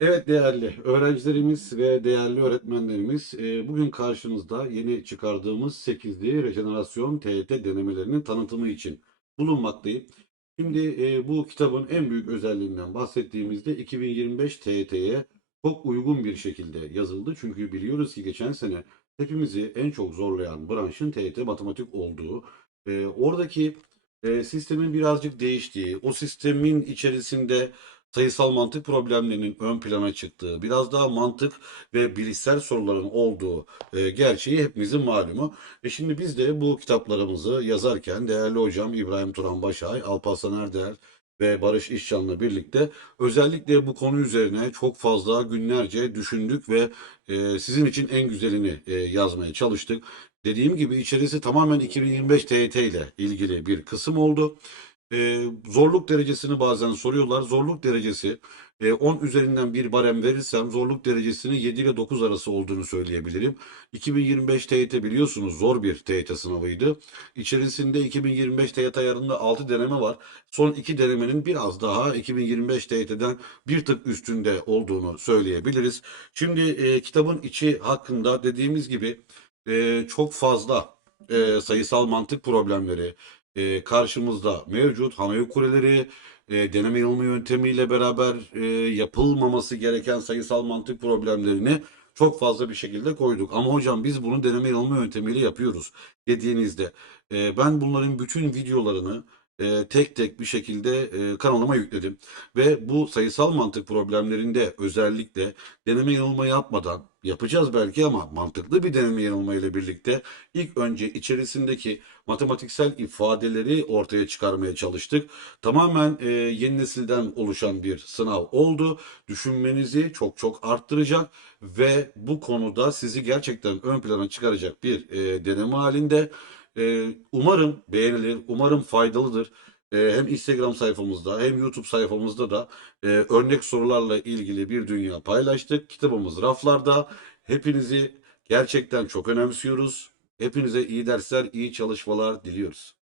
Evet değerli öğrencilerimiz ve değerli öğretmenlerimiz, e, bugün karşınızda yeni çıkardığımız 8'li rejenerasyon TYT denemelerinin tanıtımı için bulunmaktayım. Şimdi e, bu kitabın en büyük özelliğinden bahsettiğimizde 2025 TYT'ye çok uygun bir şekilde yazıldı. Çünkü biliyoruz ki geçen sene hepimizi en çok zorlayan branşın TYT matematik olduğu, e, oradaki sistemin birazcık değiştiği, o sistemin içerisinde sayısal mantık problemlerinin ön plana çıktığı, biraz daha mantık ve bilişsel soruların olduğu e, gerçeği hepimizin malumu. E şimdi biz de bu kitaplarımızı yazarken değerli hocam İbrahim Turan Başay, Alparslan Erdel ve Barış İşcan'la birlikte özellikle bu konu üzerine çok fazla günlerce düşündük ve e, sizin için en güzelini e, yazmaya çalıştık. Dediğim gibi içerisi tamamen 2025 TYT ile ilgili bir kısım oldu. Ee, zorluk derecesini bazen soruyorlar. Zorluk derecesi e, 10 üzerinden bir barem verirsem zorluk derecesinin 7 ile 9 arası olduğunu söyleyebilirim. 2025 TYT biliyorsunuz zor bir TYT sınavıydı. İçerisinde 2025 TYT ayarında 6 deneme var. Son 2 denemenin biraz daha 2025 TYT'den bir tık üstünde olduğunu söyleyebiliriz. Şimdi e, kitabın içi hakkında dediğimiz gibi e, çok fazla e, sayısal mantık problemleri, e, karşımızda mevcut. Hanoi kuleleri e, deneme yanılma yöntemiyle beraber e, yapılmaması gereken sayısal mantık problemlerini çok fazla bir şekilde koyduk. Ama hocam biz bunu deneme yanılma yöntemiyle yapıyoruz dediğinizde e, ben bunların bütün videolarını e, tek tek bir şekilde e, kanalıma yükledim. Ve bu sayısal mantık problemlerinde özellikle deneme yanılma yapmadan yapacağız belki ama mantıklı bir deneme yanılma ile birlikte ilk önce içerisindeki matematiksel ifadeleri ortaya çıkarmaya çalıştık. Tamamen e, yeni nesilden oluşan bir sınav oldu. Düşünmenizi çok çok arttıracak ve bu konuda sizi gerçekten ön plana çıkaracak bir e, deneme halinde. E, umarım beğenilir, umarım faydalıdır. E, hem Instagram sayfamızda hem YouTube sayfamızda da e, örnek sorularla ilgili bir dünya paylaştık. Kitabımız raflarda. Hepinizi gerçekten çok önemsiyoruz. Hepinize iyi dersler, iyi çalışmalar diliyoruz.